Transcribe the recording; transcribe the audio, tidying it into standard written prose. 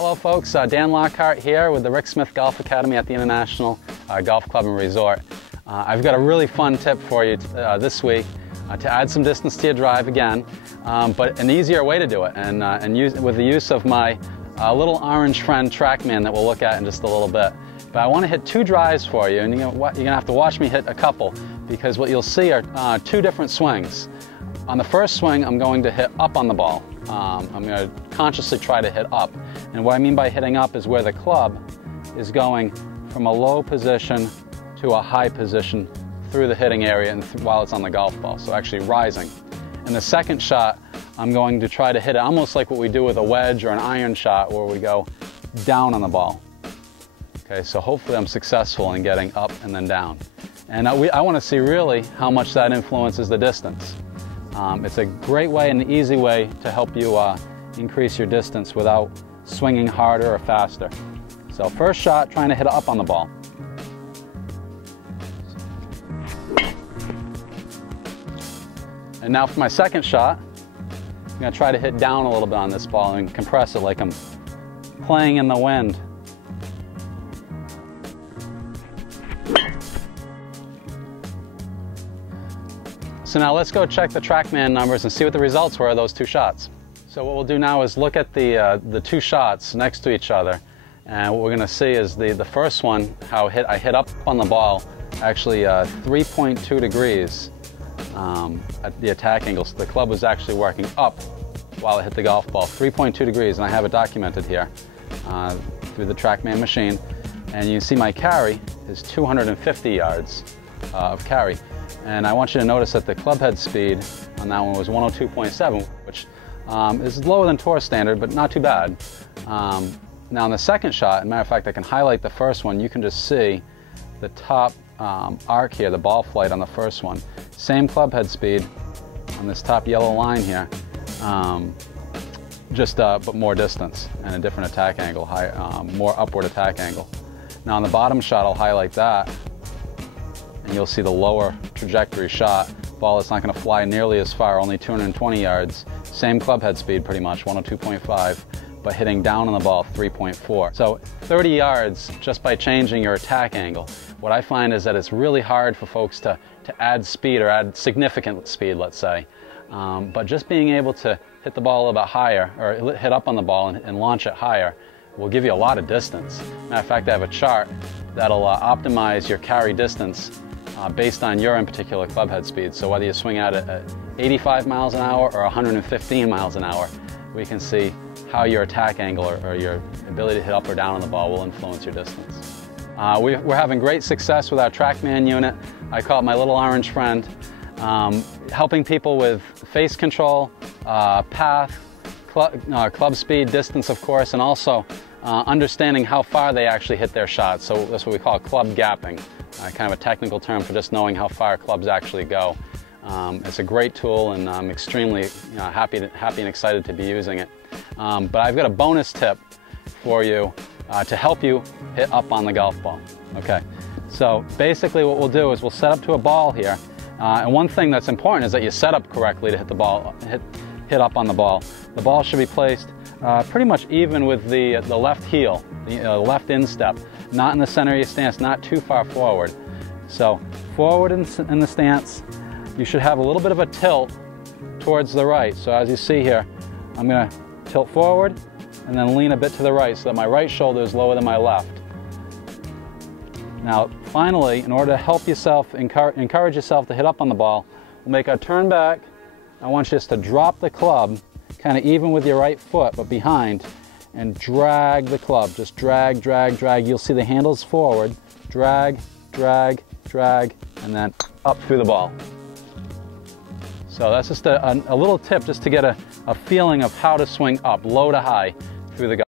Hello folks, Dan Lockhart here with the Rick Smith Golf Academy at the International Golf Club and Resort. I've got a really fun tip for you this week to add some distance to your drive again, but an easier way to do it, with the use of my little orange friend TrackMan that we'll look at in just a little bit. But I want to hit two drives for you, and you're going to have to watch me hit a couple, because what you'll see are two different swings. On the first swing, I'm going to hit up on the ball. I'm going to consciously try to hit up. And what I mean by hitting up is where the club is going from a low position to a high position through the hitting area and while it's on the golf ball, so actually rising. In the second shot, I'm going to try to hit it almost like what we do with a wedge or an iron shot, where we go down on the ball. Okay, so hopefully I'm successful in getting up and then down. And I want to see really how much that influences the distance. It's a great way and an easy way to help you increase your distance without swinging harder or faster. So first shot, trying to hit up on the ball. And now for my second shot, I'm going to try to hit down a little bit on this ball and compress it like I'm playing in the wind. So now let's go check the TrackMan numbers and see what the results were of those two shots. So what we'll do now is look at the two shots next to each other, and what we're going to see is the first one, how I hit up on the ball, actually 3.2 degrees at the attack angle. So the club was actually working up while I hit the golf ball, 3.2 degrees, and I have it documented here through the TrackMan machine. And you can see my carry is 250 yards of carry. And I want you to notice that the club head speed on that one was 102.7, which is lower than tour standard, but not too bad. Now in the second shot, as a matter of fact, I can highlight the first one. You can just see the top arc here, the ball flight on the first one. Same club head speed on this top yellow line here, but more distance and a different attack angle, more upward attack angle. Now on the bottom shot, I'll highlight that, and you'll see the lower trajectory shot. Ball is not going to fly nearly as far, only 220 yards. Same club head speed pretty much, 102.5, but hitting down on the ball 3.4. So 30 yards just by changing your attack angle. What I find is that it's really hard for folks to add speed or add significant speed, let's say. But just being able to hit the ball a little bit higher, or hit up on the ball and launch it higher, will give you a lot of distance. Matter of fact, I have a chart that'll optimize your carry distance based on your in particular club head speed. So whether you swing at it at 85 miles an hour or 115 miles an hour, we can see how your attack angle or your ability to hit up or down on the ball will influence your distance. We're having great success with our TrackMan unit. I call it my little orange friend, helping people with face control, path, club speed, distance of course, and also understanding how far they actually hit their shots. So that's what we call club gapping. Kind of a technical term for just knowing how far clubs actually go. It's a great tool, and I'm extremely happy and excited to be using it. But I've got a bonus tip for you to help you hit up on the golf ball. Okay, so basically what we'll do is we'll set up to a ball here, and one thing that's important is that you set up correctly to hit the ball, hit up on the ball. The ball should be placed pretty much even with the left heel, the left instep. Not in the center of your stance, not too far forward. So forward in the stance, you should have a little bit of a tilt towards the right. So as you see here, I'm going to tilt forward and then lean a bit to the right so that my right shoulder is lower than my left. Now finally, in order to help yourself, encourage yourself to hit up on the ball, we'll make our turn back. I want you just to drop the club kind of even with your right foot, but behind, and drag the club. Just drag, drag, drag. You'll see the handles forward. Drag, drag, drag, and then up through the ball. So that's just a little tip just to get a feeling of how to swing up, low to high, through the golf.